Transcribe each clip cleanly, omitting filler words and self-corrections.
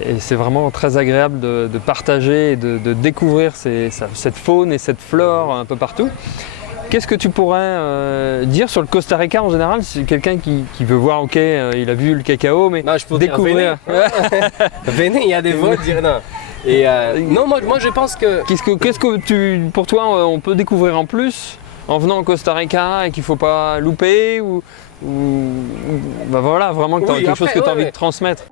Et c'est vraiment très agréable de partager et de découvrir cette faune et cette flore un peu partout. Qu'est-ce que tu pourrais dire sur le Costa Rica en général? C'est quelqu'un qui veut voir, ok, il a vu le cacao, mais Non, je peux découvrir. Venez, il y a des vols, dire non. Et non, moi je pense que. Qu'est-ce que pour toi, on peut découvrir en plus en venant au Costa Rica et qu'il ne faut pas louper bah voilà, vraiment que quelque chose que tu as envie de transmettre.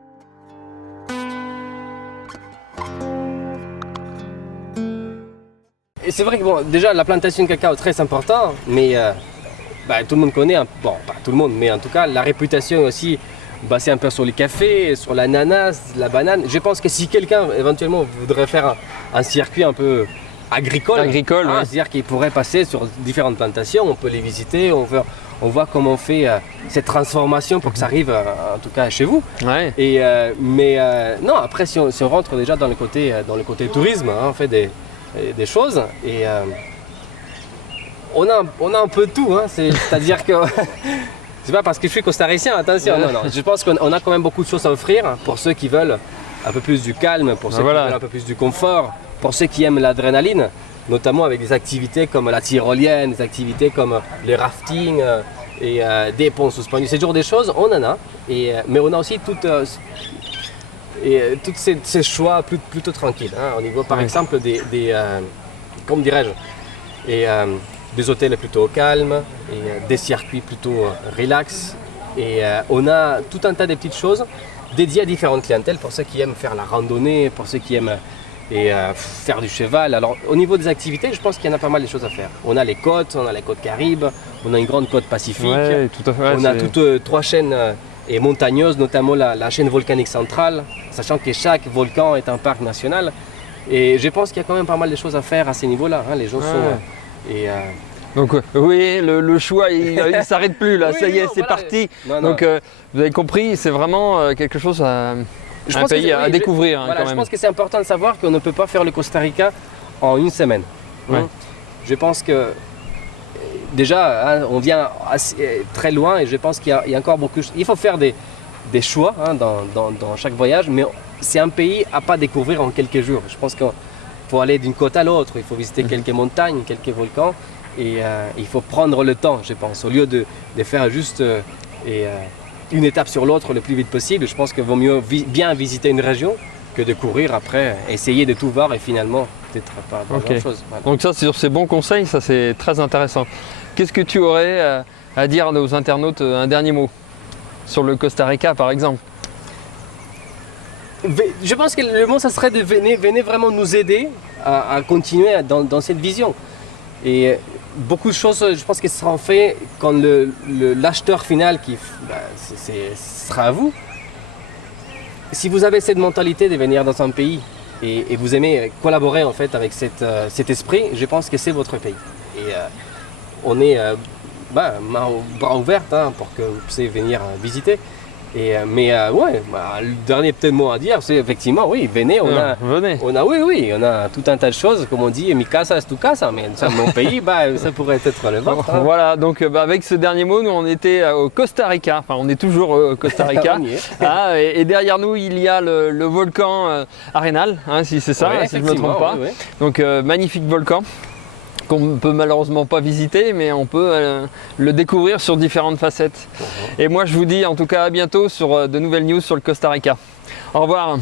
Et c'est vrai que bon, déjà la plantation de cacao très important, mais tout le monde connaît, bon pas tout le monde, mais en tout cas la réputation aussi basée un peu sur le café, sur l'ananas, la banane. Je pense que si quelqu'un éventuellement voudrait faire un circuit un peu agricole, ouais. c'est-à-dire qu'il pourrait passer sur différentes plantations, on peut les visiter, on voit comment on fait cette transformation pour que ça arrive en tout cas chez vous. Ouais. Et, non, après si on rentre déjà dans le côté tourisme, on fait des choses et on a un peu de tout, c'est-à-dire que c'est pas parce que je suis costaricien, attention, non, je pense qu'on a quand même beaucoup de choses à offrir pour ceux qui veulent un peu plus du calme, pour ceux qui veulent un peu plus du confort, pour ceux qui aiment l'adrénaline, notamment avec des activités comme la tyrolienne, des activités comme le rafting et des ponts suspendus, c'est toujours des choses, on en a, mais on a aussi toutes ces choix plutôt tranquilles, au niveau par exemple comment dirais-je, des hôtels plutôt calmes, et des circuits plutôt relax, et on a tout un tas de petites choses dédiées à différentes clientèles, pour ceux qui aiment faire la randonnée, pour ceux qui aiment faire du cheval. Alors au niveau des activités, je pense qu'il y en a pas mal de choses à faire. On a les côtes Caraïbes, on a une grande côte Pacifique, tout à fait, on a toutes trois chaînes et montagneuses, notamment la chaîne volcanique centrale, sachant que chaque volcan est un parc national. Et je pense qu'il y a quand même pas mal de choses à faire à ces niveaux-là. Les gens sont... Donc oui, le choix, il ne s'arrête plus là, ça y est, c'est parti. Donc vous avez compris, c'est vraiment quelque chose à découvrir. Quand même. Je pense que c'est important de savoir qu'on ne peut pas faire le Costa Rica en une semaine. Je pense que déjà, on vient très loin et je pense qu'il y a encore beaucoup... Il faut faire des choix dans chaque voyage, mais c'est un pays à pas découvrir en quelques jours. Je pense qu'il faut aller d'une côte à l'autre, il faut visiter quelques montagnes, quelques volcans, et il faut prendre le temps, je pense, au lieu de faire juste une étape sur l'autre le plus vite possible. Je pense qu'il vaut mieux bien visiter une région que de courir après, essayer de tout voir et finalement peut-être pas grand-chose. Voilà. Donc ça, c'est sur ces bons conseils, ça c'est très intéressant. Qu'est-ce que tu aurais à dire à nos internautes, un dernier mot sur le Costa Rica par exemple? Je pense que le mot, ça serait de venez vraiment nous aider à continuer dans cette vision. Et beaucoup de choses, je pense qu'elles seront faites quand l'acheteur final, ce sera à vous. Si vous avez cette mentalité de venir dans un pays et vous aimez collaborer en fait avec cet esprit, je pense que c'est votre pays. Et on est bras ouverts pour que vous puissiez venir visiter. Le dernier peut-être mot à dire, c'est effectivement, oui, venez, on a tout un tas de choses, comme on dit, mi casa es tu casa, mais mon pays, ça pourrait être le vôtre. Voilà, donc avec ce dernier mot, nous on était au Costa Rica, enfin on est toujours au Costa Rica, et derrière nous il y a le volcan Arenal, si c'est ça, si je ne me trompe pas, donc magnifique volcan qu'on ne peut malheureusement pas visiter, mais on peut le découvrir sur différentes facettes. Et moi je vous dis en tout cas à bientôt sur de nouvelles news sur le Costa Rica. Au revoir.